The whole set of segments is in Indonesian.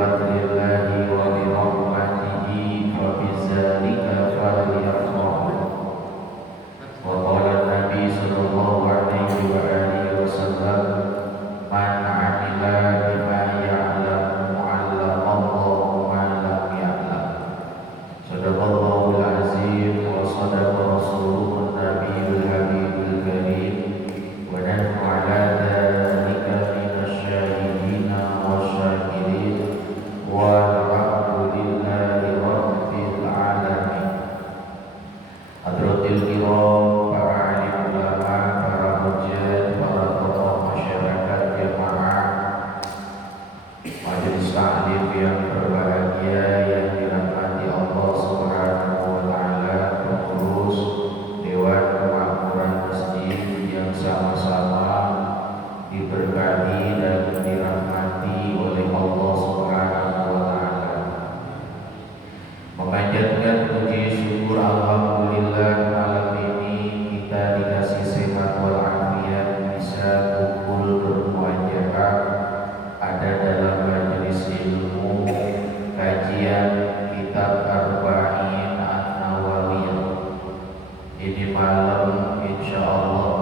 fadlillahi wa bi rahmatihi fa bidzalika falyafrahu. Wa qala Nabi sallallahu alaihi wa alihi wasallam, man 'amila bima ya'lamu 'allamallahu ma lam ya'lam. Sadaqallahul azim wa sadaqa rasuluhun nabiyul habibul karim wa nahnu 'ala dzalika minasyahidina wasyakirin walhamdulillahi rabbil alamin. Hadratil kiram, para alim ulama, para hujjah, para tokoh masyarakat jamaah majelis taklim yang berbahagia yang dirahmati Allah Subhanahu wa taala, pengurus Dewan Kemakmuran Masjid yang sama-sama diberkahi dan dirahmati oleh Allah Subhanahu wa taala. Memanjatkan puji syukur alhamdulillah, malam ini kita dikasih sehat walafiat, bisa kumpul bermuajaah ada dalam majelis ilmu kajian kitab Arba'in An-Nawawiyah. Ini malam insyaallah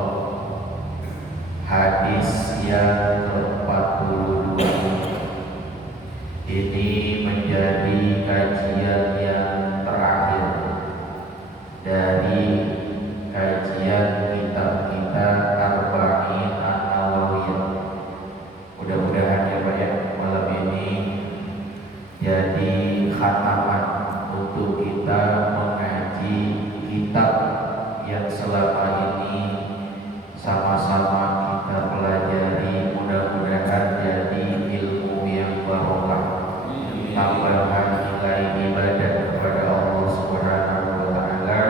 hadis yang ke-42. Ini menjadi kajian yang terakhir dari kajian kitab kita Arba'in An-Nawawiyah. Mudah-mudahan ya Pak ya, malam ini jadi khataman untuk kita mengaji kitab yang selama ini sama-sama kita pelajari. Mudah-mudahan jadi ilmu yang barokah, tambahan nilai ibadah kepada Allah Subhanahu wa taala,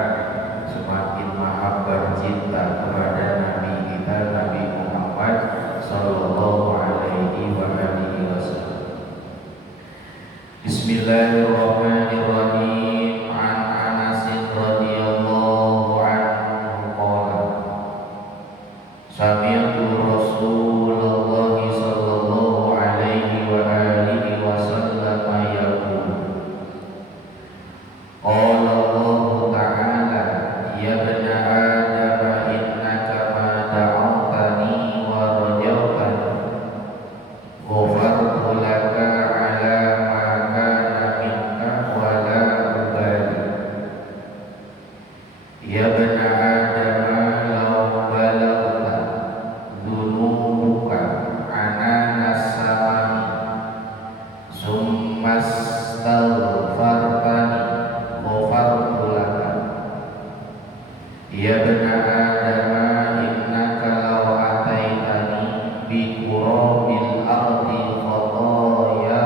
semakin mahabbah cinta kepada Nabi kita Nabi Muhammad sallallahu alaihi wa alihi wasallam. Bismillahirrahmanirrahim. An Anas radhiyallahu anhu qala sami'tu Rasulullah sallallahu alaihi wa alihi wasallam yaqul qala Allah ta'ala ya bani Adam innaka ma da'awtani wa rajawtani ghafartu laka ala ma kana minka wa la ubali. Ya bani Adam law balagta dhunubuka ananas samai summa astaghfartani ghafartu laka. Ya bani Adam innaka law ataitani bi qurabil ardi khataaya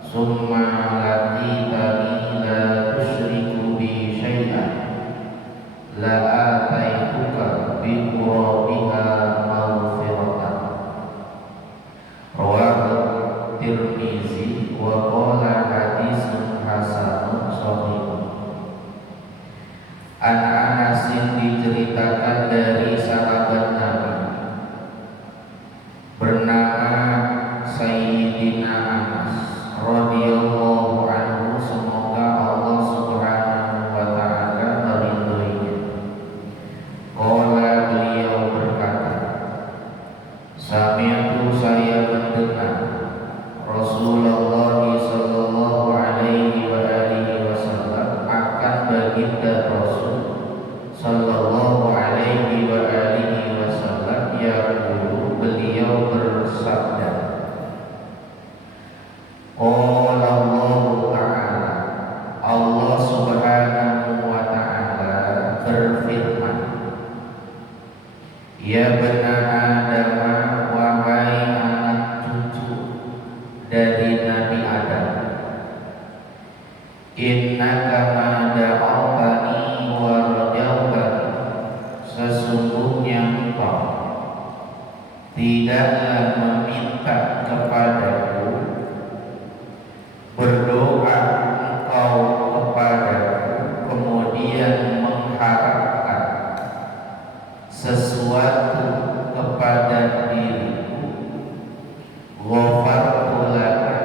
summa latitani la tusyriku bi syai'an la ataituka bi qurabiha maghfiratan. Rawahu Tirmizi wa qala hadisun hasanun shahih. An Anasin diceritakan dari sahabat Nabi bernama Sayyidina Anas radhiyallahu anhu, semoga Allah Subhanahu wa taala meridhoinya. Qala, beliau berkata, sami'tu, saya mendengar Rasulullah sallallahu alaihi wa alihi wasallam, akan baginda Rasul sallallahu alaihi wa alihi wasallam yaqulu, beliau bersabda, qala Allah ta'ala, Allah Subhanahu wa taala berfirman, ya bani Adam, wahai anak cucu dari Nabi Adam, innaka ma da'awtani wa rajawtani, sesungguhnya engkau tidaklah meminta kepadaku, berdoa engkau kepadaku, kemudian mengharapkan sesuatu kepada diriku, ghafartu laka,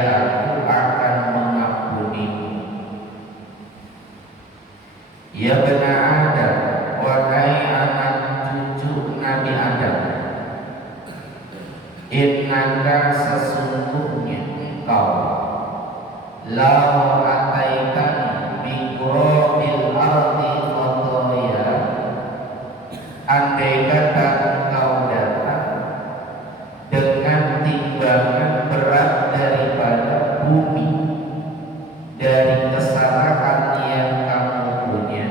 aku akan mengampunimu. Ya benar Adam, wahai anak cucu Nabi Adam, innaka sesungguhnya engkau lau ataitani biqurabil ardi khotoya, andai kata engkau datang dengan timbangan berat daripada bumi, dari kesalahan yang kamu punya,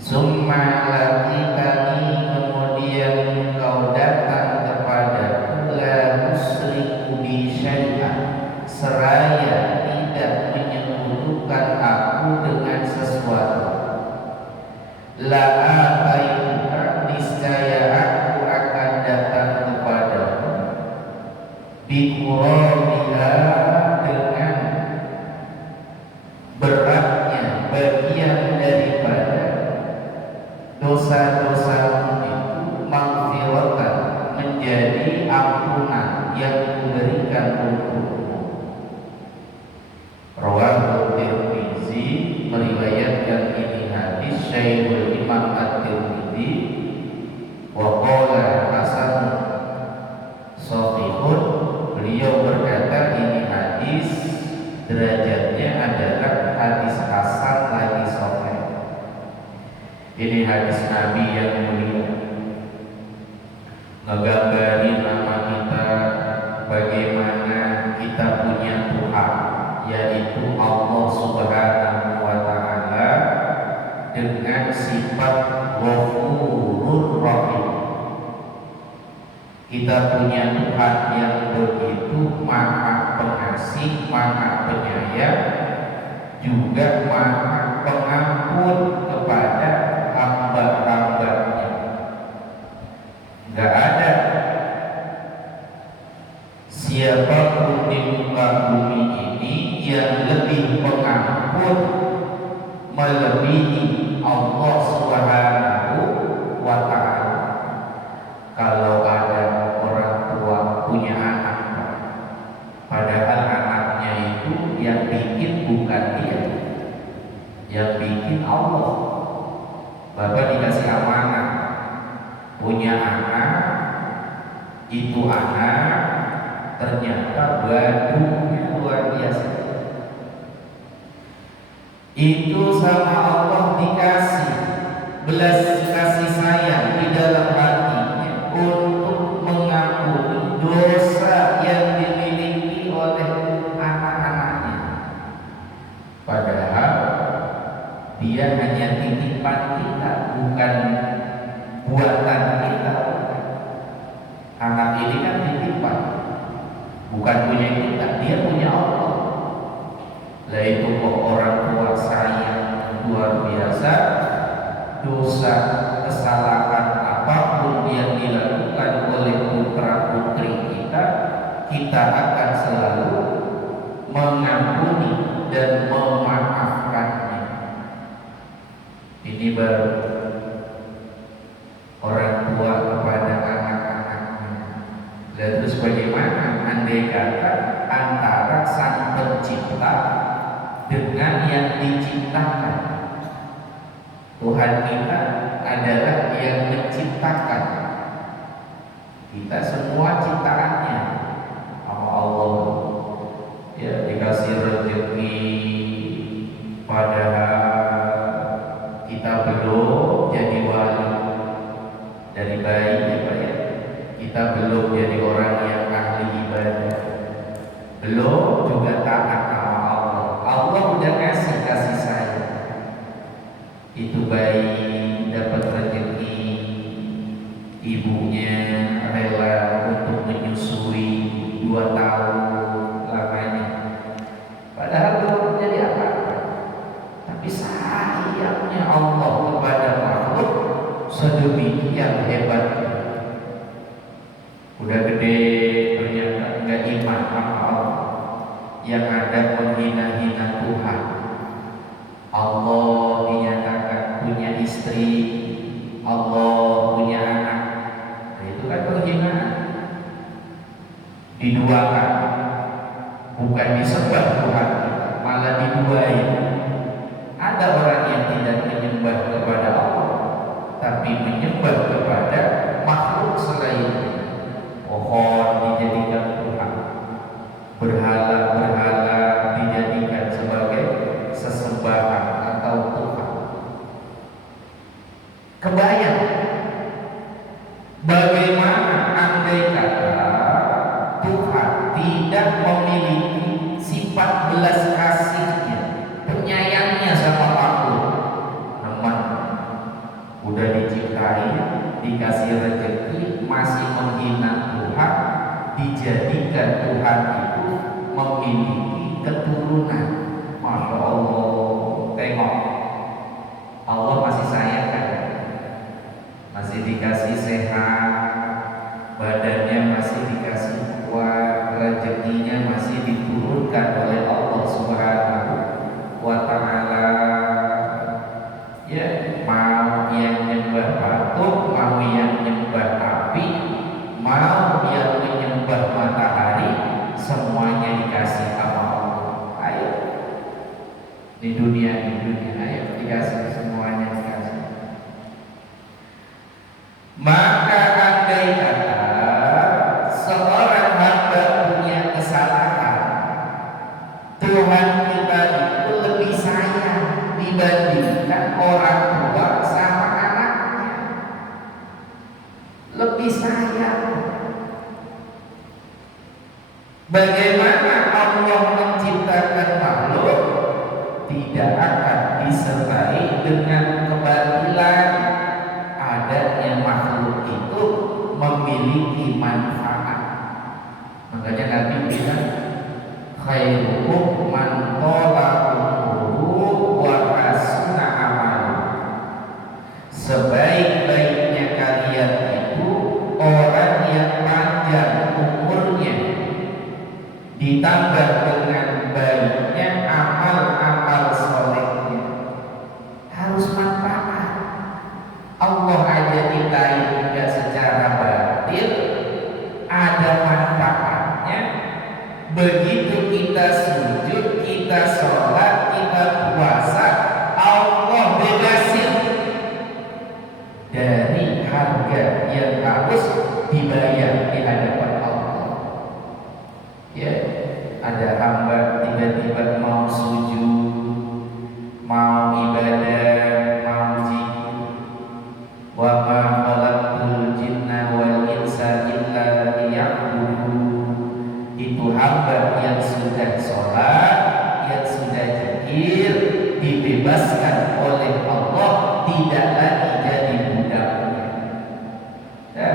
summa laqitani, kemudian engkau datang kepadaku, la tusyriku bi syai'an, seraya tidak menyekutukan aku dengan sesuatu, la ataituka, niscaya aku akan datang kepadamu, biqurabiha, dengan beratnya bagian daripada dosa-dosamu itu, maghfiratan, menjadi ampunan yang diberikan untukmu. Rawahu Tirmizi, meriwayatkan ini hadis Syekhul Imam At-Tirmizi, wa qala hasan shahihun, beliau berkata ini hadis derajatnya adalah hadis hasan lagi sahih. Ini hadis Nabi yang mulia, ngegambarin nama kita, bagaimana kita punya Tuhan, yaitu Allah Subhanahu wa Ta'ala, dengan sifat Ghafurur Rahim. Kita punya Tuhan yang begitu maha pengasih, maha penyayang, juga maha pengampun kepada hamba-hambanya. Gak ada siapapun di muka bumi ini yang lebih pengampun melebihi Allah Subhanahu wa Ta'ala. Kalau ada orang tua punya anak, padahal anaknya itu yang bikin bukan dia, yang bikin Allah. Bapak dikasih amanah punya anak, itu anak ternyata badunya luar biasa. Itu sama Allah dikasih belas kasih sayang di dalam hatinya untuk mengampuni dosa yang dimiliki oleh anak-anaknya. Padahal dia hanya titipan kita, bukan buatan kita. Anak ini kan titipan, bukan punya kita, dia punya Allah. Lah itu kok orang tua sayang luar biasa, dosa kesalahan apapun yang dilakukan oleh putra putri kita, kita akan selalu mengampuni dan memaafkannya. Ini baru orang tua kepada anak-anaknya. Dan terus bagaimana andai kata antara sang pencipta dengan yang diciptakan? Tuhan kita adalah yang menciptakan. Kita semua ciptaannya sama Allah. Ya, dikasih rezeki padahal kita belum jadi wali dari bayi, ya Pak ya. Kita belum jadi orang yang ahli ibadah, belum juga taat sama Allah. Allah udah kasih kasih sayang. Itu bayi dapat rezeki, ibunya rela untuk menyusui 2 tahun lamanya, padahal belum jadi apa-apa. Tapi sayangnya Allah kepada makhluk sedemikian hebatnya. Udah gede ternyata nggak iman sama Allah, yang ada menghina-hina Tuhan. Allah dinyatakan punya istri, Allah punya anak. Nah, itu kan penghinaan. Diduakan bukan disembah Tuhan kita, malah diduain. Ada orang yang tidak menyembah kepada Allah, tapi menyembah kepada makhluk selainnya. Pohon dijadikan Tuhan, berhala-berhala dijadikan sebagai sesembahan atau Tuhan. Kebayang bagaimana andai kata Tuhan tidak memiliki sifat belas kasihnya, penyayangnya sama makhluk. Teman, udah diciptai, dikasih rezeki, masih menghina Tuhan, dijadikan Tuhan itu memiliki keturunan. Masya Allah, tengok, Allah masih sayang kan? Masih dikasih sehat, badannya masih dikasih kuat, rezekinya masih diturunkan oleh Allah Subhanahu wa Ta'ala. Ya, mau yang nyembah patung, mau yang nyembah api, mau yang menyembah matahari, semuanya dikasih sama Allah. Ayo, di dunia ayo dikasih, semuanya dikasih. Maka andai kata seorang hamba punya kesalahan, Tuhan kita itu lebih sayang dibandingkan orang tua sama anaknya. Lebih sayang. Bagaimana Allah menciptakan makhluk tidak akan disertai dengan kebatilan. Adanya makhluk itu memiliki manfaat. Makanya Nabi bilang, khairukum man tala umruhu wa hasuna amaluhu. Sebaik-baiknya kalian itu orang yang panjang umurnya, ditambah dengan baiknya amal-amal solehnya. Harus manfaat. Allah aja ciptain juga secara batin, ada manfaatnya. Begitu kita sujud, kita sholat, kita puasa, Allah bebasin dari harga yang harus dibayar di hadapan Allah. Ya, ada hamba tiba-tiba mau sujud, mau ibadah, mau zikir. Wa ma khalaqtul jinna wal insa illa liya'budun. Itu hamba yang sudah sholat, yang sudah zikir, dibebaskan oleh Allah, tidak lagi jadi budaknya. Ya,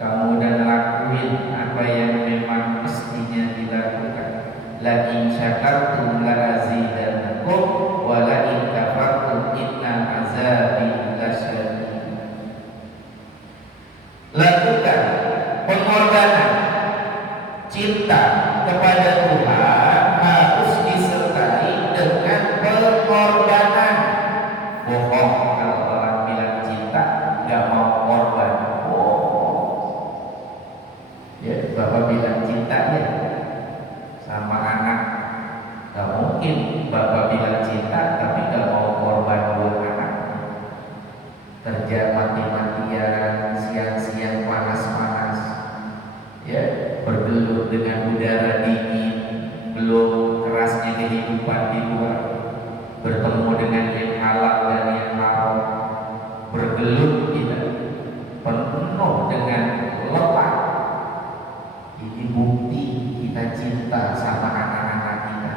kamu udah ngelakuin apa yang memang mestinya dilakukan. La in syakartum la azidannakum wa la in kafartum inna azabi lasyadid. Lakukan pengorbanan. Cinta kepada Tuhan harus disertai dengan pengorbanan. Bohong kalau orang bilang cinta gak mau korban. Ya, Bapak bilang cinta ya sama anak, gak mungkin Bapak bilang cinta tapi gak mau korban buat anak. Kerja mati-matian, siang-siang panas-panas, ya, bergelut dengan udara dingin, belum kerasnya kehidupan di luar, bertemu dengan yang halal dan yang haram, bergelut kita penuh dengan lelah. Ini bukti kita cinta sama anak-anak kita.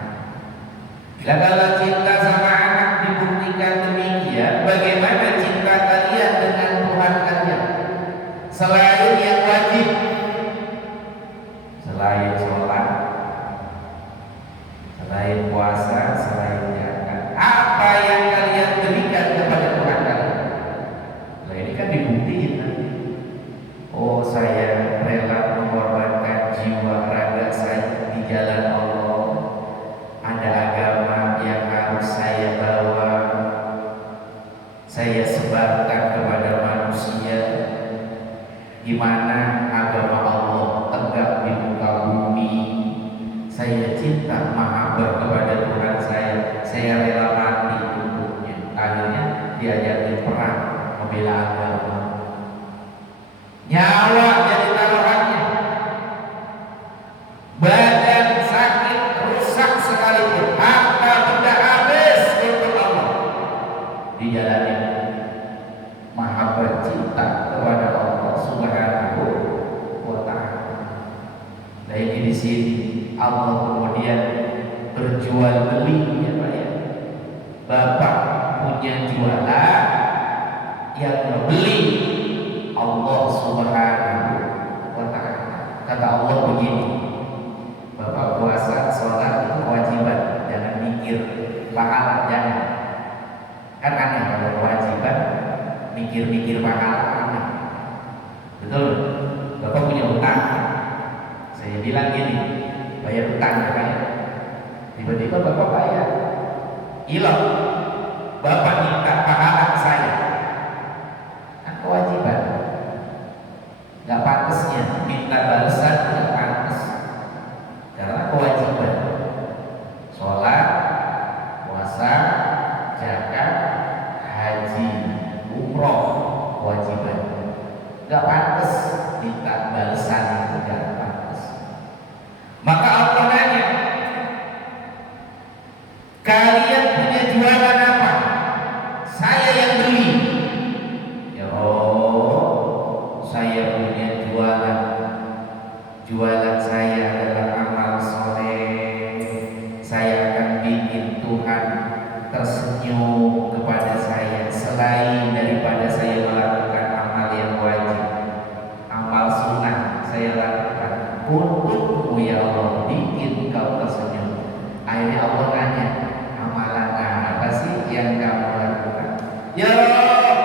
Nah, kalau cinta sama anak dibuktikan demikian, bagaimana cinta kalian dengan Tuhan kalian? Selain yang wajib, selain sholat, selain puasa, selain zakat, apa yang kalian berikan kepada Tuhan kalian? Nah, ini kan dibuktiin nanti. Oh, saya rela mengorbankan jiwa raga saya di jalan Allah. Ada agama yang harus saya bawa, saya sebarkan kepada manusia. saya cinta mahabbah kepada Tuhan saya rela mati untuknya. Akhirnya diajak perang membela agama. Nyawa jadi taruhannya. Badan sakit, rusak sekalipun, harta benda habis untuk Allah. Dijalani mahabbah cinta kepada Allah Subhanahu wa ta'ala. Nah ini di sini Allah kemudian berjual beli, ya Pak ya. Bapak punya jualan, yang membeli Allah Subhanahu wa ta'ala. Kata Allah begini, Bapak puasa, sholat itu kewajiban, jangan mikir pahala, jangan. Kan aneh kalau kewajiban mikir-mikir pahala, aneh. Betul? Bapak punya utang, saya bilang gini, bayar utang ya Pak. Tiba-tiba Bapak bayar, hilang. Bapak minta pahala ke saya, kan kewajiban. Gak pantasnya minta balasan, gak pantas. Karena kewajiban. Sholat, puasa, zakat, haji, umroh, kewajiban. Gak pantas minta balasan, itu gak pantas. Maka Allah nanya, kalian punya jualan apa? Saya yang beli. Ya Allah, saya punya jualan. Jualan saya adalah amal soleh. Saya akan bikin Tuhan tersenyum kepada saya selain daripada saya melakukan amal yang wajib. Amal sunnah saya lakukan untukmu ya Allah, bikin kau tersenyum. Akhirnya Allah nanya, amalan apa sih yang kamu lakukan? Ya Allah,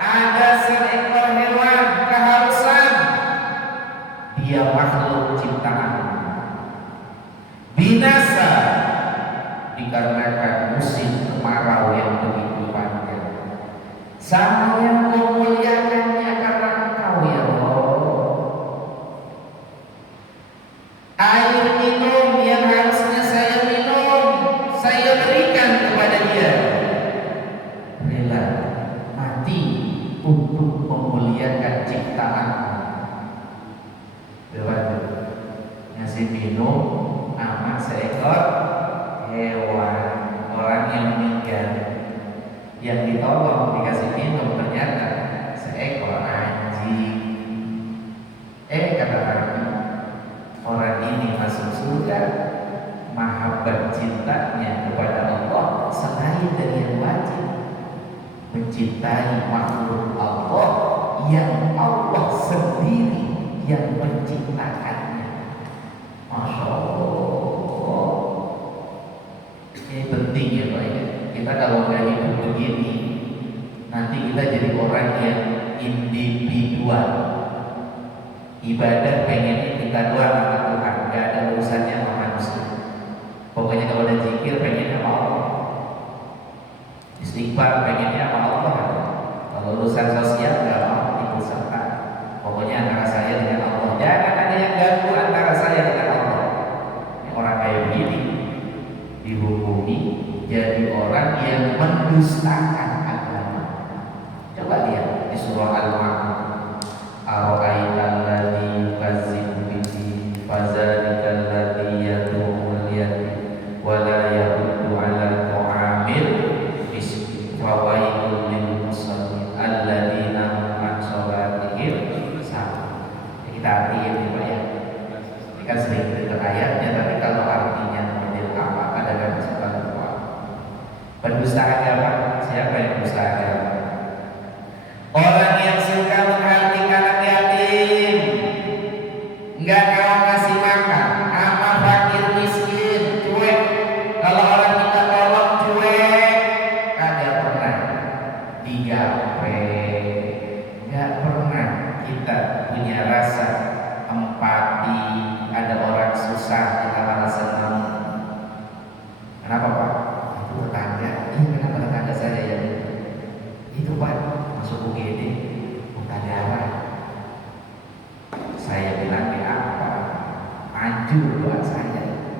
ada seekor hewan kehausan, dia makhluk ciptaan, binasa dikarenakan musim kemarau yang begitu panjang. Sama yang memuliakannya karena Engkau ya Allah. Air minum yang harusnya saya minum, saya berikan kepada dia. Rela mati untuk memuliakan ciptaan. Ngasih minum sama seekor hewan, orang yang meninggal, yang ditolong dikasih minum ternyata seekor anjing. Kata orang ini masuk surga, mahabbah cintanya kepada Allah selain dari yang wajib, mencintai makhluk Allah yang Allah sendiri yang menciptakannya. Masya Allah, ini penting ya Pak ya. Kita kalau nggak hidup begini, nanti kita jadi orang yang individual. Ibadah pengennya kita doang sama Tuhan, nggak ada urusannya sama manusia. Pokoknya kalau ada zikir pengennya sama Allah, istighfar pengennya sama Allah. Kalau urusan sosial nggak mau ikut serta. Pokoknya antara saya dengan Allah, jangan ada yang ganggu antara saya dengan Allah. Ini orang kayak begini dihukumi jadi orang yang mendustakan agama. Coba lihat di surah Al-Ma'un, ara'aital ladzi yukadzibu bihi fadzalikal ladzi yad'ul yatim wa la yahuddu 'ala ta'amil miskin fawailul lil musallin alladzina hum 'an shalatihim sahun. Kita artiin ya Pak ya. Ini kan sering dengar ayatnya, tapi kalau artinya model apa kadang-kadang suka lupa. Pendusta agama, siapa yang pendusta agama? Orang yang suka menghentikan anak yatim, nggak mau ngasih makan, sama fakir miskin, cuek. Kalau orang minta tolong cuek, kagak pernah digape, nggak pernah kita punya rasa empati. Ada orang susah kita malah senang. Kenapa Pak? Itu tetangga. Iya, kenapa tetangga saya ya? Itu Pak masuk UGD, bukan darah. Saya bilang apa? Hancur doa saya.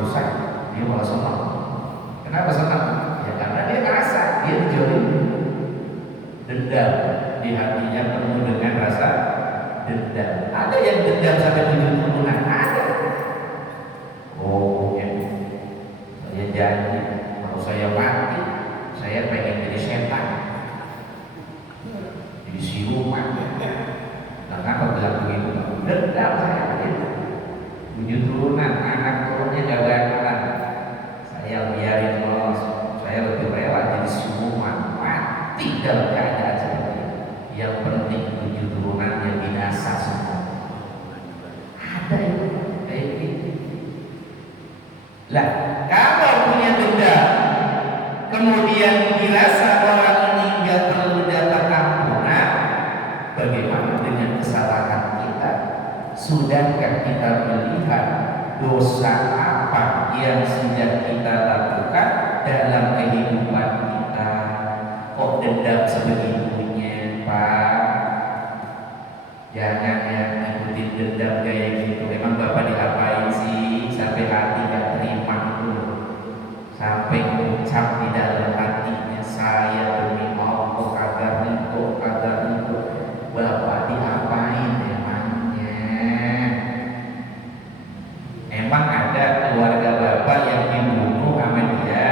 susah, dia malah senang. Kenapa senang? Ya karena dia merasa dia dijolimi. Dendam di hatinya penuh dengan rasa dendam. Ada yang dendam sampai 7 turunan, ada. Oh, ya. Saya janji kalau saya mati, saya pengen jadi setan, jadi siluman. Nah, kenapa bilang begitu? Dendam saya begitu. 7 turunan, anak turunnya gak bakalan. Saya biarin lolos. Saya lebih rela jadi siluman, mati dalam keadaan seperti itu. Yang penting 7 turunannya binasa semua. Ada yang kayak gitu. Lah, kalau punya dendam, kemudian dirasa orang ini nggak perlu dapat ampunan, bagaimana dengan kesalahan kita? Sudahkah kita melihat dosa apa yang sudah kita lakukan dalam kehidupan kita? Kok dendam sebegitunya, Pak? Jangan ya ikutin dendam kayak gitu. Emang Bapak diapain sih sampai hati gak terima itu? Sampai mengucap di dalam hatinya, saya demi Allah kagak itu. Bapak diapain emangnya? Emang ada keluarga Bapak yang dibunuh sama dia,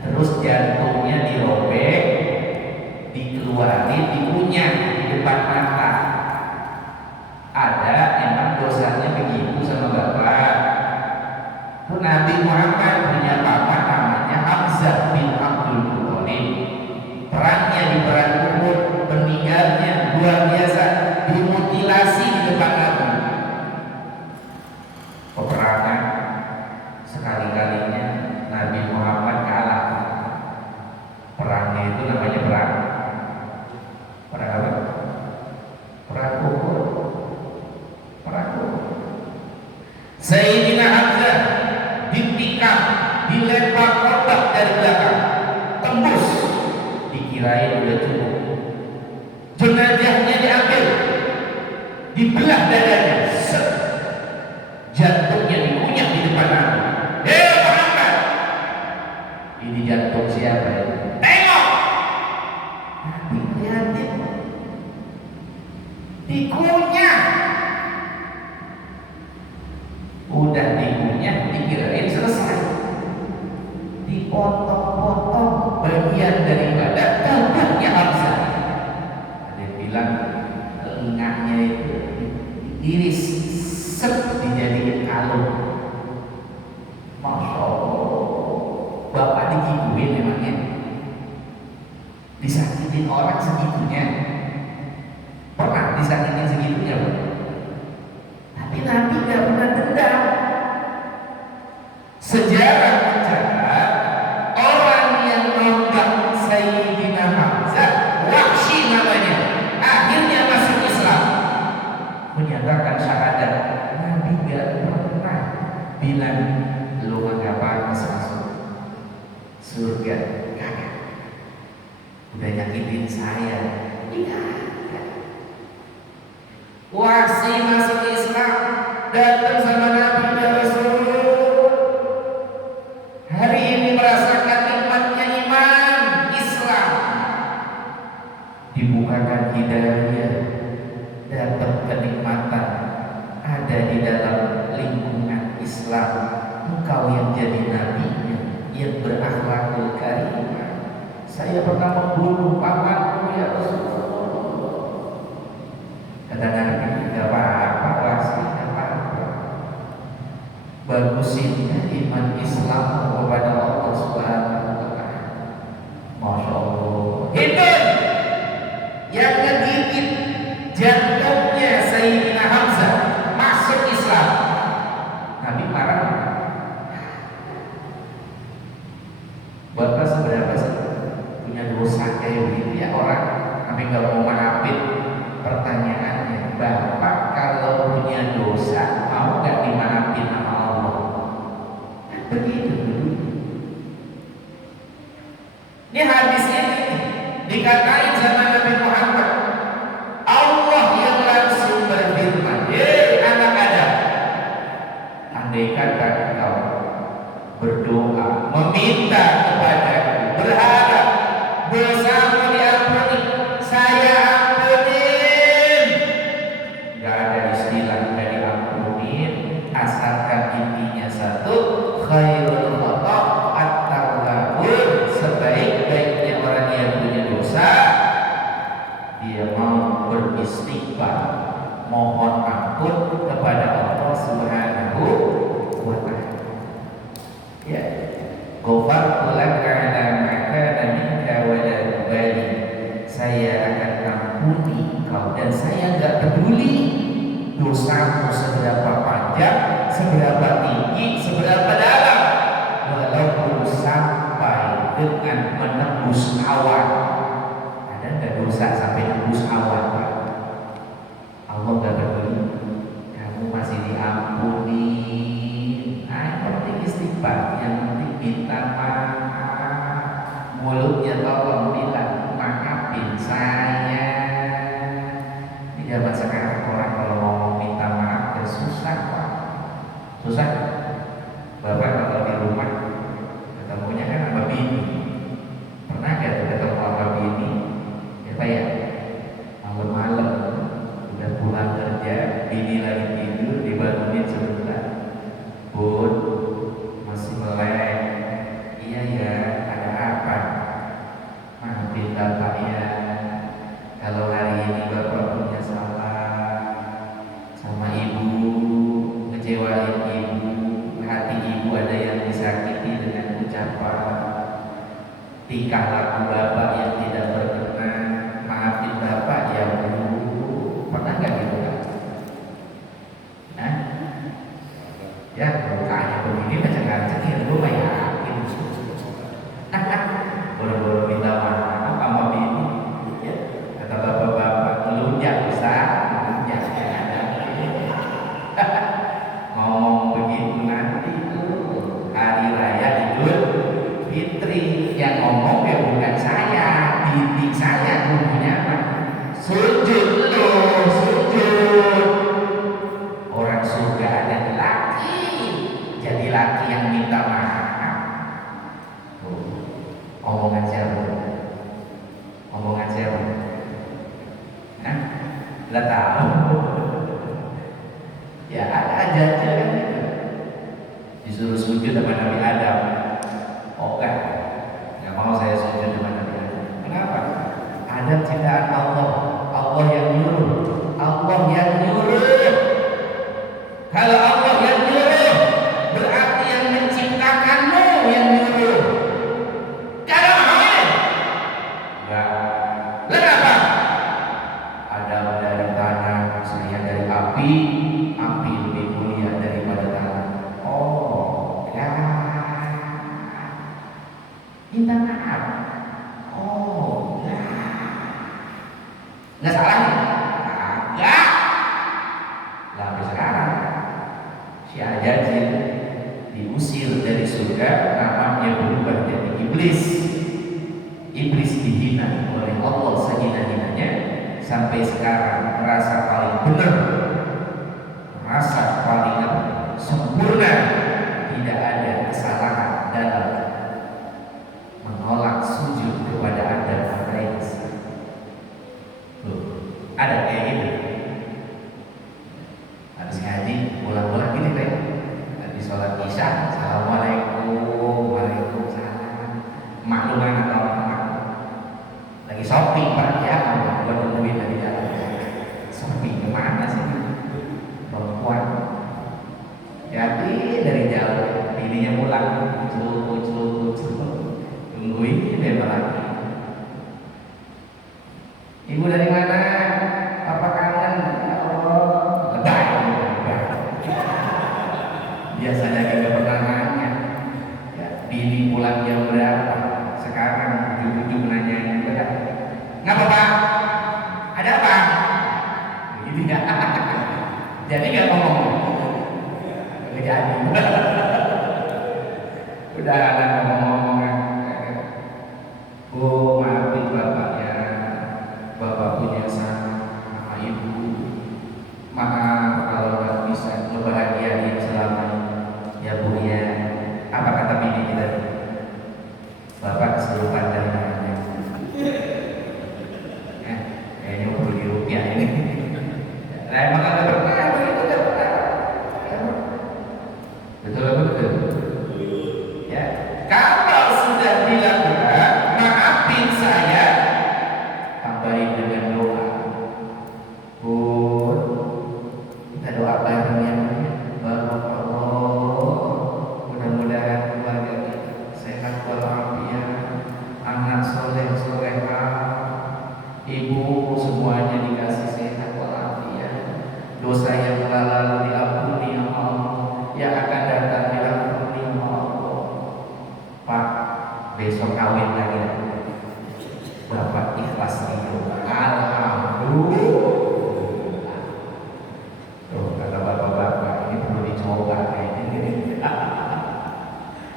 terus jantungnya dirobek, dikeluarin, dikunyah di depan mata? Ada emang dosanya begitu sama Bapak? Itu Nabi Muhammad punya paman namanya Hamzah bin Abdul Muthalib. Perannya di perang Uhud, meninggalnya luar biasa, dimutilasi di depan Nabi. Peperangan sekali-kalinya Nabi Muhammad kalah. Perangnya itu namanya perang apa? Perang Uhud. Sayyidina Hamzah ditikam, dilempar otak dari belakang, tembus, dikirain udah cukup. Jenazahnya diambil, dibelah dadanya, set, jantungnya dikunyah di depan Nabi. Muhammad, ini jantung siapa ya? Tengok, Nabi lihatin, dikunyah. Udah dikunyah, dikirain selesai, dipotong-potong bagian daripada tubuhnya Hamzah. Ada yang bilang telinganya itu diiris, set, dijadiin kalung. Masya Allah, Bapak digituin memangnya? Disakitin orang segitunya? Pernah disakitin segitunya, Pak? Tapi Nabi gak pernah dendam. Sejarah mencatat orang yang nonton Sayyidina Hamzah, Wahsy namanya, akhirnya masuk Islam, menyatakan syahadat. Nabi gak pernah bilang lu gak pantas masuk surga, kagak. Udah nyakitin saya, Wahsy masuk Islam, datang sama Nabi, ya Rasul, hari ini merasakan nikmatnya iman Islam, dibukakan hidayah, dapat kenikmatan ada di dalam lingkungan Islam. Engkau yang jadi nabinya, yang berakhlakul karimah. Saya pernah membunuh pamanku, ya Rasulullah. Kata Nabi, tidak apa-apa, Wahsy, tidak apa-apa. Bagusinnya iman Islam kepada Allah Subhanahu wa Ta'ala. Masya Allah. Hindun yang ngegigit jantungnya Sayyidina Hamzah masuk Islam. Nabi marah. Bapak seberapa sih punya dosa kayak begitu ya orang? Nabi nggak mau maafin. Pertanyaannya, Bapak kalau punya dosa mau gak dimaafin sama Allah? Begitu dulu. Ini hadis ini dikatain sama Nabi Muhammad, Allah yang langsung berfirman, anak Adam, andai kata mohon ampun kepada Allah Subhanahu wa Ta'ala. Ya, ghafartu laka ala ma kana minka wa la ubali. Saya akan ampuni kau dan saya enggak peduli dosamu seberapa panjang, seberapa tinggi, seberapa dalam, walaupun sampai dengan menembus awan. Ada enggak dosa sampai menembus awan, Pak? Allah enggak peduli. Kamu masih diampuni. Nah, yang penting istighfar, yang penting minta maaf. Mulutnya tolong bilang maafin saya. Di zaman sekarang orang kalau ngomong minta maaf ya susah, Pak. Susah. Bapak kalau di rumah ketemunya kan sama bini. Pernah gak tuh ketemu sama bini? Ya Pak ya, malam-malam udah pulang kerja, bini lagi tidur, dibangunin sebentar. Bun, masih melek. Iya ya, ada apa? Maafin bapak ya, kalau hari ini bapak punya salah sama ibu, ngecewain ibu, hati ibu ada yang disakiti dengan ucapan, tingkah laku bapak yang tidak berkenan. Maafin bapak ya Bu. Pernah nggak gitu kan? Nah, ya mukanya begini macam-macam ya, gue mah yakin. Boro-boro minta maaf sama bini, ya kata bapak-bapak ngelunjak bisa, ngelunjak. Ngomong begitu nanti tuh hari raya Idul Fitri, yang ngomong ya bukan saya, bini saya ngomongnya apa? Sujud loh, sujud. Orang surga ada laki, jadi laki yang minta maaf. Omongan siapa? Omongan siapa? Nah, nggak tahu. Ya ada aja kan gitu. Disuruh sujud sama Nabi Adam. Oh nggak mau saya sujud sama Nabi Adam. Kenapa? Adam ciptaan Allah, Allah yang nyuruh, Allah yang nyuruh. Kalau Allah yang nyuruh, berarti yang menciptakanmu yang nyuruh. Kalau mau, enggak. Kenapa? Adam dari tanah, saya dari api, api lebih mulia daripada tanah. Oh, ya. Minta maaf. Oh, ya. Nggak salah nih? Enggak. Sampai sekarang si Ajajil diusir dari surga, namanya berubah jadi iblis. Iblis dihina oleh Allah sehina-hinanya, sampai sekarang merasa paling benar, merasa paling sempurna, tidak ada kesalahan dalam menolak sujud kepada Adam alaihissalam. Ada kayak gitu. Habis ngaji pulang-pulang gini kayak habis sholat isya, assalamualaikum, waalaikumsalam. Makluman atau lagi shopping Pak ya, kamu buat nungguin dari jalan. Shopping kemana sih? Perempuan. Jadi dari jauh, bininya pulang, celuk, nungguin dia lagi. Ibu dari mana? Papa kangen. Ya Allah, lebay. Biasanya kita pernah nanya, ya, bini pulang jam berapa? Sekarang ujung-ujung nanyain berapa? Ngapa Pak? Ada apa? Gitu ya. Jadi nggak ngomong. Nggak jadi. Udah ada ngomong-ngomongan. Bu, maafin bapak ya. Bapak punya sama ibu. Maaf kalau nggak bisa ngebahagiain selama ya Bu ya. Apa kata bini kita? Bapak kesurupan dari mana? Kayaknya perlu di rupiah ini. Nah, emang ada pernah, betul. Ya, kalau sudah dilakukan, maafin saya, tambahin dengan doa. Bun, besok kawin lagi. Bapak ikhlas itu. Alhamdulillah. Tuh kata bapak-bapak ini perlu dicoba ini.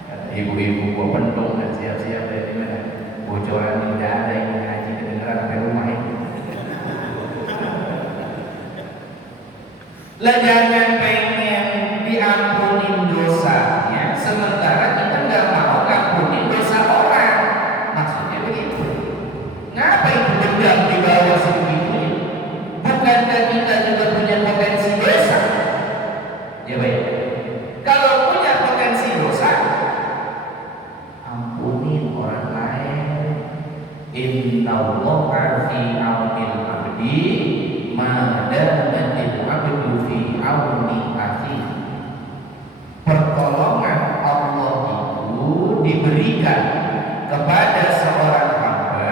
Kata ibu-ibu gua pentung dan siap-siap dari mana? Bocoran tidak ada yang ngaji kedengeran sampai rumah ini. Lah jangan pengen diampunin dosanya sementara kita nggak mau ngampunin dosa orang. Maksudnya begitu. Ngapa itu dendam di bawah segitu? Bukankah kita juga punya potensi dosa? Ya baik. Kalau punya potensi dosa, ampunin orang lain. Innallaha fi aunil abdi ma damatil abdu fi auni akhi. Pertolongan Allah itu diberikan kepada seorang hamba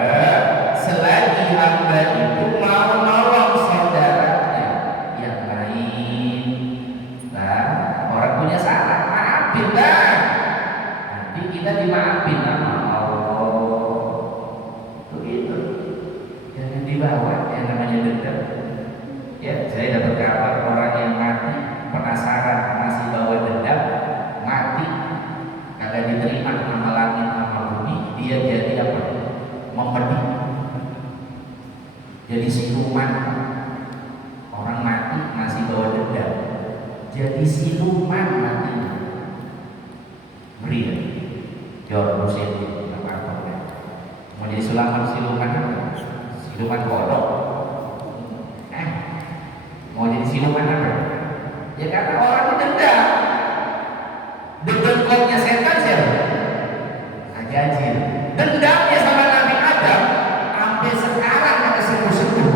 selagi hamba itu mau nolong saudaranya yang lain. Nah, orang punya salah, maafin lah. Nanti kita dimaafin sama Allah. Begitu. Jangan dibawa yang namanya dendam. Ya, saya dapat kabar orang yang mati penasaran masih bawa dendam, mati kagak diterima sama langit sama bumi, dia jadi apa? Mempedih. Jadi siluman. Orang mati masih bawa dendam, jadi siluman matinya. Ngeri ya? Jor musim apa? Mau jadi siluman apa? Siluman kodok. Mau jadi siluman apa? Ya karena orang itu dendam. Dendamnya setan siapa? Ajajil. Dendamnya sama Nabi Adam sampai sekarang ada sembuh-sembuh.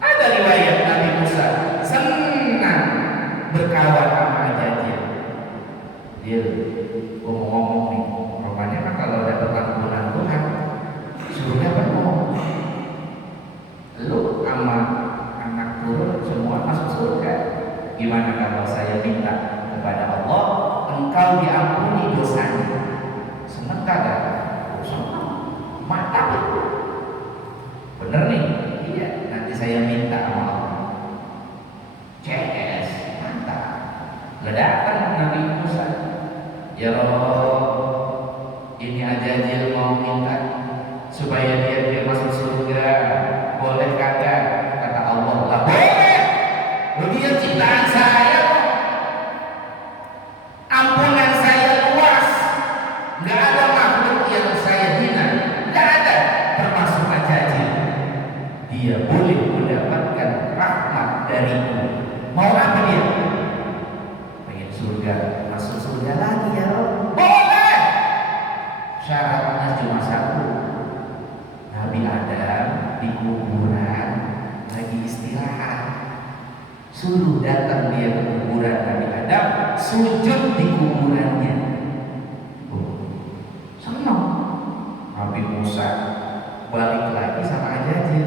Ada riwayat Nabi Musa senang berkawan sama Ajajil. Dia ngomong-ngomong nih, rupanya kan kalau dapat ampunan Tuhan surga penuh. Lu sama anak turun semua masuk surga. Gimana kalau saya minta kepada Allah engkau diampuni dosanya? Senang kagak? Senang. Mantap itu. Bener nih? Iya. Nanti saya minta sama Allah. CS. Mantap. Ledakan Nabi Musa. Ya Allah, ini Ajajil mau minta supaya dia masuk surga. Boleh kagak? Kata Allah, lah boleh. Dia ciptaan saya kok. Ampunan saya luas. Nggak ada makhluk yang saya hina. Nggak ada. Termasuk Ajajil. Dia boleh mendapatkan rahmat dariku. Mau apa dia? Pengen surga. Masuk surga lagi ya Rob. Boleh. Syaratnya cuma satu. Nabi Adam di kuburan lagi istirahat, suruh datang dia ke kuburan Nabi Adam, sujud di kuburannya. Senang. Nabi Musa balik lagi sama Ajajil.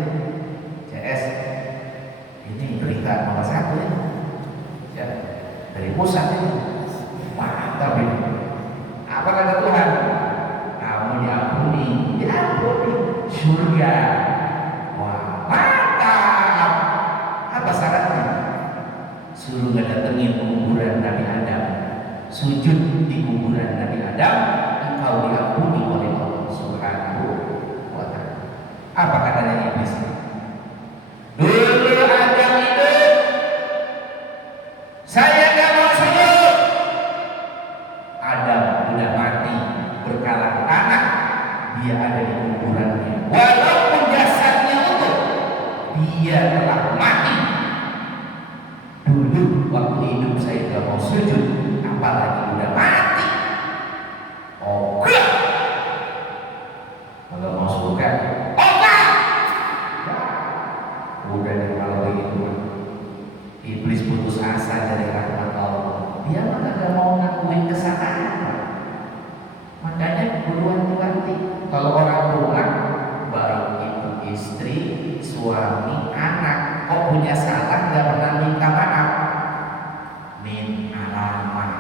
CS ini berita nomor 1 ya dari Musa ini. Mantap ini. Apa kata Tuhan? Kamu diampuni. Surga. Wah, mantap. Apa syaratnya? Suruh datengin kuburan Nabi Adam, sujud di kuburan Nabi Adam, engkau diampuni oleh Allah Subhanahu wa ta'ala. Apa katanya iblis? Dulu Adam itu saya gak mau sujud. Adam udah mati berkalah tanah, dia ada di kuburannya. Walaupun jasadnya utuh, dia telah mati. Dulu waktu hidup saya gak mau sujud, apalagi udah mati. Oh enggak. Kalau mau surga, oh enggak. Udah deh kalau begitu. Iblis putus asa dari rahmat Allah. Dia mah gak mau ngakuin kesalahan. Makanya buruan ganti. Kalau orang rumah, baik itu istri, suami, anak, kok punya salah gak pernah minta maaf. Min alamat.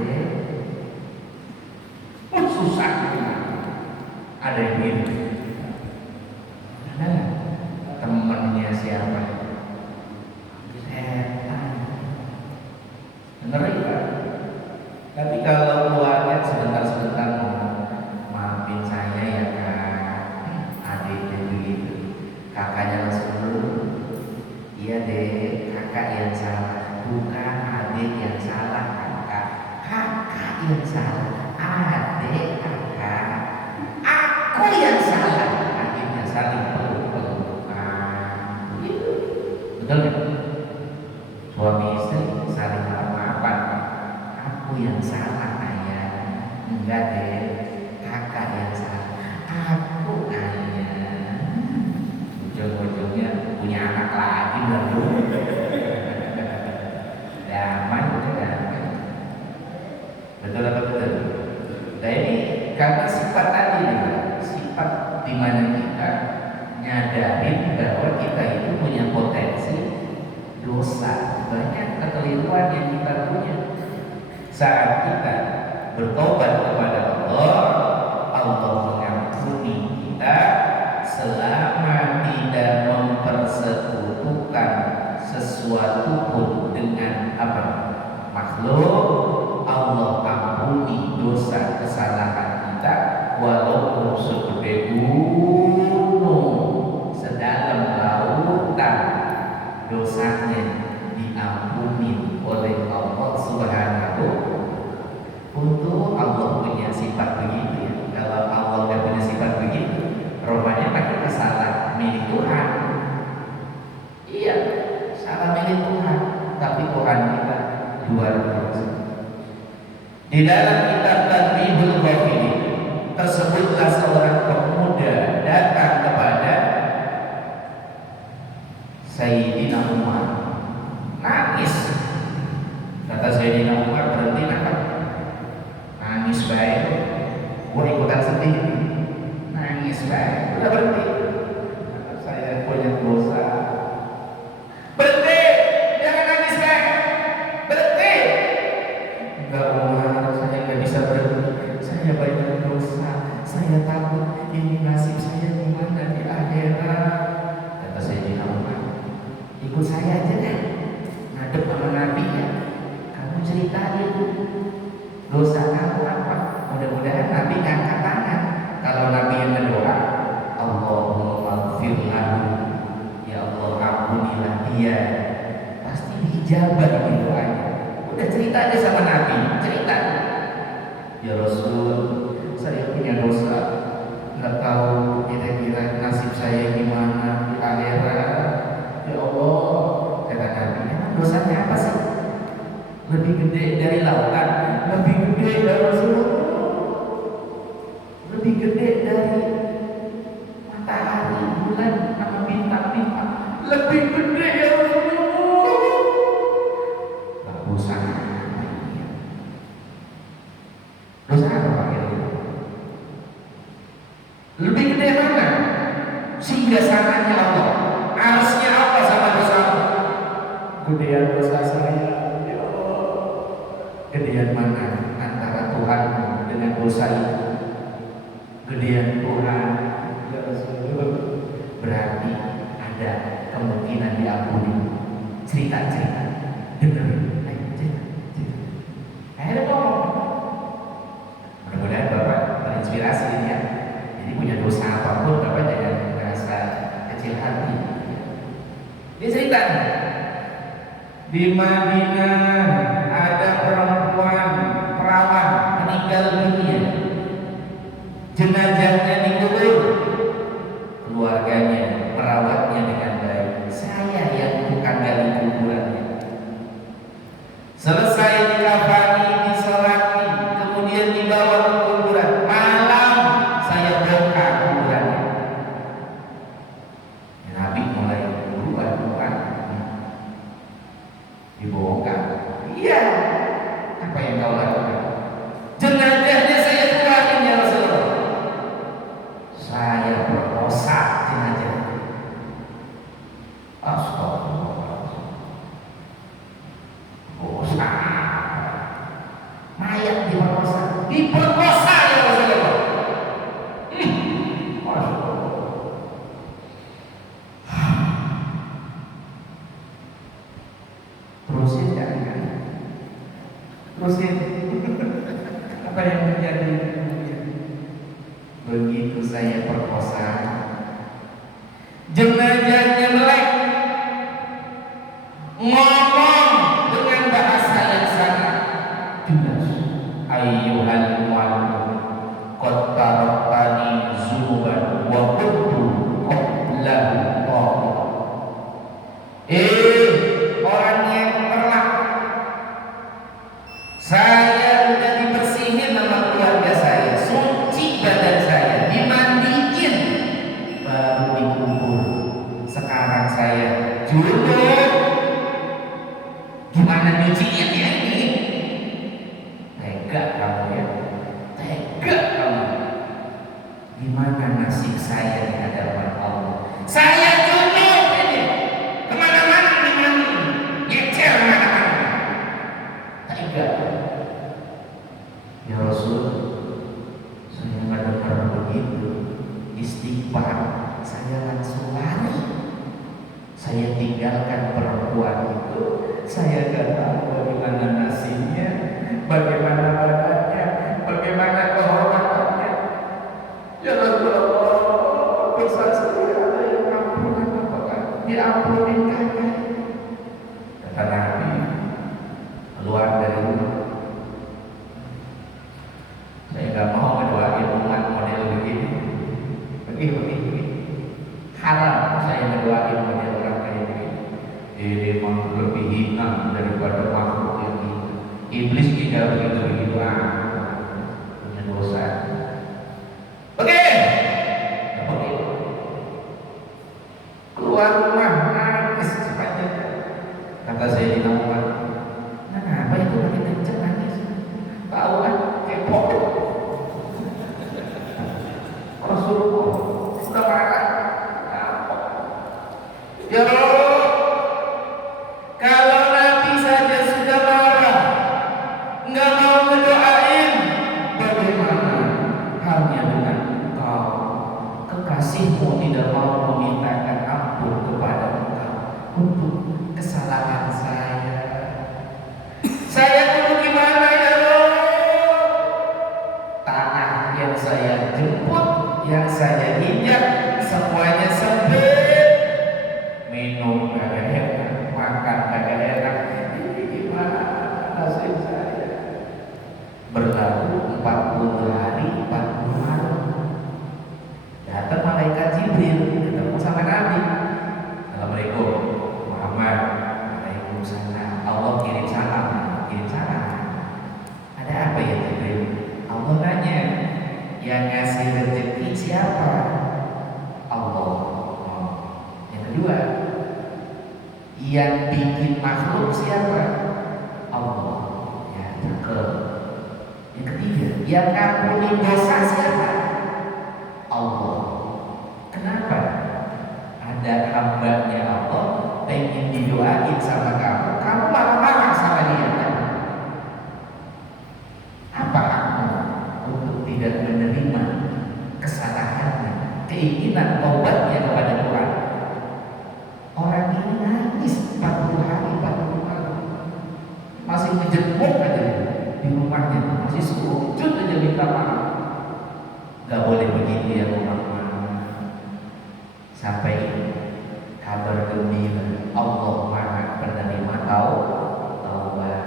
deh. Susah. Ada yang gini. Ada temennya siapa? Setan. Ngeri kan? Tapi kalau keluarga sebentar-sebentar maafin saya ya kak, adiknya begitu, kakaknya langsung dulu. Iya deh, kakak yang salah, bukan adik yang salah kakak. Kakak yang salah, adik kakak. Aku yang salah. Akhirnya saling peluk-pelukan. Betul nggak? Suami istri saling maaf-maafan. Aku yang salah ayah. Enggak deh, kakak yang salah. Aku ayah. Ujung-ujungnya punya anak lagi baru. Damai udah damai. Betul apa betul? Nah ini karena sifat tadi nih, sifat di mana kita nyadarin bahwa kita itu punya potensi dosa, banyak kekeliruan yang kita punya. Saat kita bertobat kepada Allah, Allah mengampuni kita selama tidak mempersekutukan sesuatu pun dengan apa? Makhluk. Allah ampuni dosa kesalahan kita walaupun segede gunung, sedalam lautan, dosanya diampuni oleh Allah Subhanahu. Untuk Allah punya sifat begitu ya. Kalau Allah tidak punya sifat begitu, rohnya pakai salah milik Tuhan. Iya, salah milik Tuhan. Tapi Tuhan kita luar biasa. Di dalam kitab Tadribul Ghafilin tersebutlah seorang pemuda datang kepada Sayyidina Umar, nangis. Kata Sayyidina Umar, berhenti nak, nangis baik. Gua ikutan sedih, nangis baik. Udah berhenti. Saya punya dosa. Berhenti, jangan nangis baik. Berhenti. Enggak Umar, saya nggak bisa berhenti. Saya banyak dosa. Saya takut ini nasib saya gimana di akhirat. Kata Sayyidina Umar, ikut saya aja deh, ngadep sama Nabi ya. Kamu ceritain dosa kamu apa. Mudah-mudahan Nabi ngangkat tangan. Kalau Nabi yang berdoa, Allahumma ighfir lahu, ya Allah ampunilah dia, pasti dijabah di doanya. Udah cerita aja sama Nabi, cerita. Ya Rasul, saya punya dosa, nggak tahu kira-kira nasib saya gimana di akhirat. Ya Allah, kata Nabi, emang dosanya apa sih? Lebih gede dari lautan, lebih gede dari Rasulullah, lebih gede dari matahari, bulan, sama bintang-bintang, lebih gede ya Rasulullah. Dosa apa ini? Dosa apa ya? Lebih gede mana? Sehingga sananya Allah, arusnya apa sama dosa? Gedean dosa saya. Gedean mana antara Tuhan dengan dosa itu? Gedean Tuhan ya Rasulullah, berarti ada kemungkinan diampuni. Cerita dengar, cerita. Akhirnya ngomong. Mudah-mudahan Bapak terinspirasi ini ya. Jadi punya dosa apapun Bapak jangan merasa kecil hati. Dia cerita di Madinah ada perempuan perawan meninggal dunia, jenazahnya dikubur, keluarganya merawatnya dengan baik. Saya yang bukan dari kuburannya. Selesai dikafani, disolati, kemudian dibawa ke kuburan. Malam saya bongkar kuburannya. Nabi mulai berubah dibongkar. Iya. Apa yang kau lakukan? Jenazahnya saya keluarin ya Rasulullah. Saya perkosa jenazah. Astagfirullah. Dosa. Pusing. Apa yang terjadi? Begitu saya perkosa, jenazahnya melek, ngomong dengan bahasa yang sangat jelas. Ayyuhal mu'allim, qad taraktani zunuban wa kuntu qablahu qawla. Orang yang terlak, saya udah dibersihin sama keluarga saya, suci badan saya, dimandiin, baru dikubur. Sekarang saya junub, gimana nyuciin ya ini? Tega kamu ya, tega kamu. Gimana nasib saya di hadapan Allah? Saya junub ini, kemana-mana dimandi, nyecer mana-mana. Tega. Ya Rasul, saya nggak dengar begitu. Istighfar, saya langsung lari. Saya tinggalkan perempuan itu. Saya nggak tahu bagaimana nasibnya, bagaimana badannya, bagaimana kehormatannya. Ya Rasulullah, dosa saya ada yang ampunan apakah diampunin kakak? Kata Nabi, keluar dari rumah. Saya nggak mau ngedoain umat model begini. Begini. Haram saya ngedoain model orang kayak begini. Ini memang lebih hina daripada makhluk yang hina. Iblis tidak begitu punya dosa. Oke. Keluar rumah nangis sepanjang. Kata Sayyidina Umar, kenapa itu makin kenceng nangis? Tahu kan? Kepo. Rasulullah sudah marah. Ya Allah, kalau Nabi saja sudah marah, nggak mau ngedoain, bagaimana halnya dengan engkau? Kekasihmu tidak mau memintakan ampun kepada engkau untuk kesalahan saya. Saya kudu gimana ya Allah? Tanah yang saya jemput, yang saya injak, semuanya sempit. Minum kagak enak, makan kagak enak. Ini gimana nasib saya? Berlalu 40 hari, 40 malam. Datang malaikat Jibril ketemu sama Nabi. Assalamualaikum Muhammad. Waalaikumsalam. Allah kirim salam. Ada apa ya Jibril? Allah nanya, yang ngasih rezeki siapa? Allah. Yang kedua, yang bikin makhluk siapa? Allah. Ya, cakep. Yang ketiga, yang ngampuni dosa siapa? Allah. Kenapa? Ada hambanya Allah pengen didoain sama kamu, kamu malah marah sama dia. Apa hakmu untuk tidak menerima kesalahannya, keinginan taubatnya kepada Tuhan? Orang ini nangis 40 hari, 40 malam, masih ngejenguk aja di rumahnya, masih sujud aja minta maaf. Gak boleh begitu ya Muhammad. Sampai kabar gembira, Allah Maha Penerima taubat.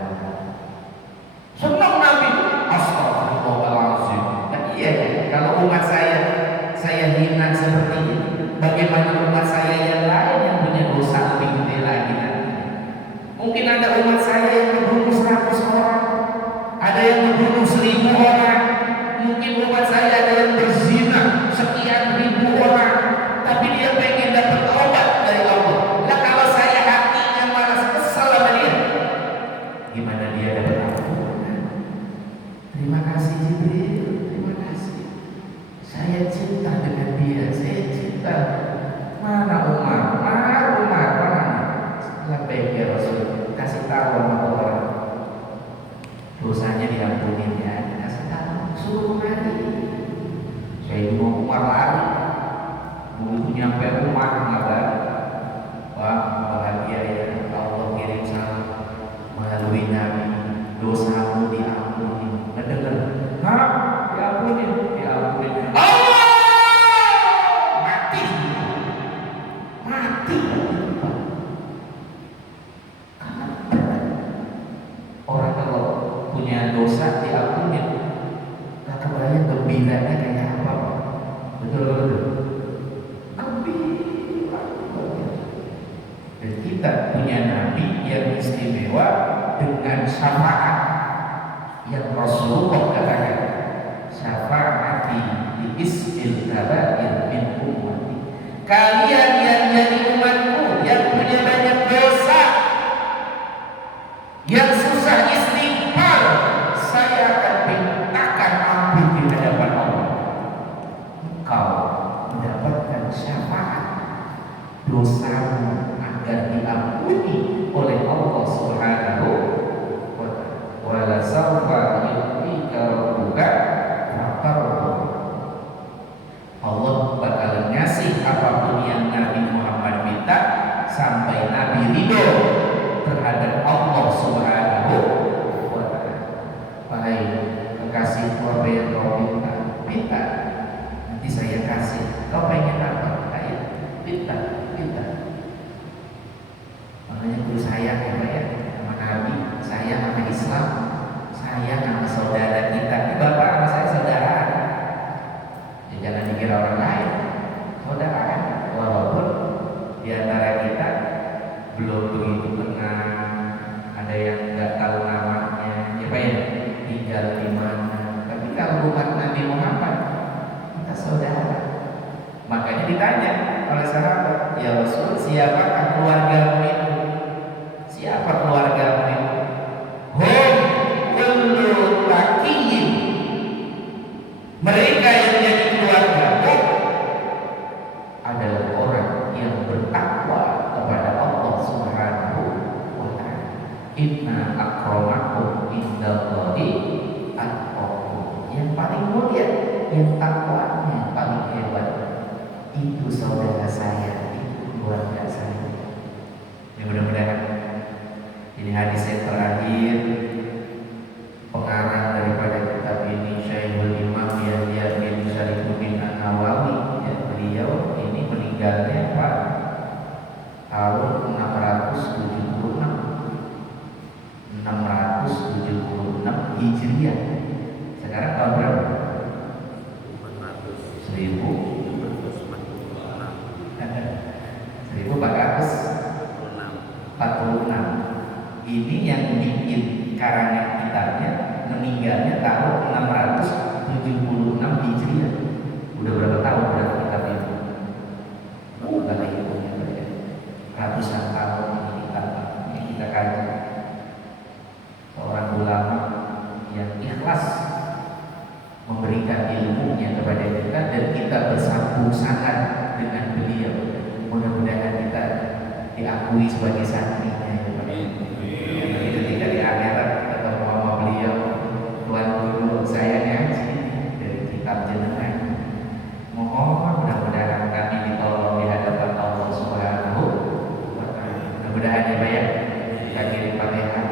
Senang Nabi. Astagfirullahaladzim. Nah, iya ya, kalau umat saya hina seperti ini, bagaimana umat saya yang lain yang punya dosa lebih gede lagi nanti? Mungkin ada umat saya yang membunuh 100 orang, ada yang membunuh 1000 orang, mungkin umat saya ada yang berzina sekian ribu orang, tapi dia pengen dapat obat dari Allah. Lah kalau saya hatinya malas kesal sama dia, gimana dia dapat ampunan? Terima kasih Jibril, terima kasih. Saya cinta dengan dia, saya cinta. Mana Umar? Mana? Sampai ya Rasul, kasih tahu sama orang dosanya diampuni ya, kasih tahu, suruh lari. Saya mau Umar lari, begitu nyampe rumah ngabar, wah bahagia ya, Allah kirim salam melalui Nabi, dosamu dunia Nabi yang istimewa dengan syafaat yang Rasulullah katakan, syafaati di ismil kabair min ummati. Kalian yang jadi umatku yang punya banyak dosa, yang susah istighfar, saya akan mintakan ampun di hadapan Allah. Engkau mendapatkan syafaat dosamu agar diampuni oleh Allah Subhanahu wa ta'ala. Wala sawfa yu'tika rabbuka fatarda. Allah bakal ngasih apapun yang Nabi Muhammad minta sampai Nabi ridho terhadap Allah Subhanahu wa ta'ala. Wahai kekasih apa yang kau minta, minta, nanti saya kasih. Kau pengen apa? Ayo, minta. Makanya guru sayang ya sama Nabi, sayang sama Islam, sayang sama saudara kita. Bapak sama saya saudara. Ya, jangan dikira orang lain, saudara. Walaupun di antara kita belum begitu kenal, ada yang nggak tahu namanya, ya Pak ya, tinggal di mana. Tapi kalau bukan Nabi Muhammad, kita saudara. Makanya ditanya oleh sahabat, ya Rasul, siapakah keluargamu itu? Siapa keluargamu itu? Hum kullu taqiyin. Mereka yang jadi keluargamu adalah orang yang bertakwa kepada Allah Subhanahu wa ta'ala. Inna akramakum indallahi atqakum. Yang paling mulia, yang takwanya paling hebat, itu saudara saya, itu keluarga saya. Ya, mudah-mudahan ini hadis yang terakhir pengarang daripada kitab ini, Syekhul Imam Yahya bin Syarifuddin An-Nawawi. Ya, beliau ini meninggalnya Pak tahun 676 Hijriah. Sekarang tahun berapa? 1446. Ini yang bikin karangan kitabnya meninggalnya tahun 676 Hijriah. Udah berapa tahun berarti kitab itu? Bukan hitungnya ya. Ratusan tahun ini kitab yang kita kaji. Seorang ulama yang ikhlas memberikan ilmunya kepada kita dan kita bersambung sangat dengan beliau. Mudah-mudahan kita diakui sebagai santrinya ya Pak. Jadi ketika di akhirat ketemu sama beliau, Tuan Guru saya ngaji dari kitab jenengan. Mohon mudah-mudahan kami ditolong di hadapan Allah Subhanahu wa ta'ala. Mudah-mudahan ya Pak ya. Kita kirim Fatihah.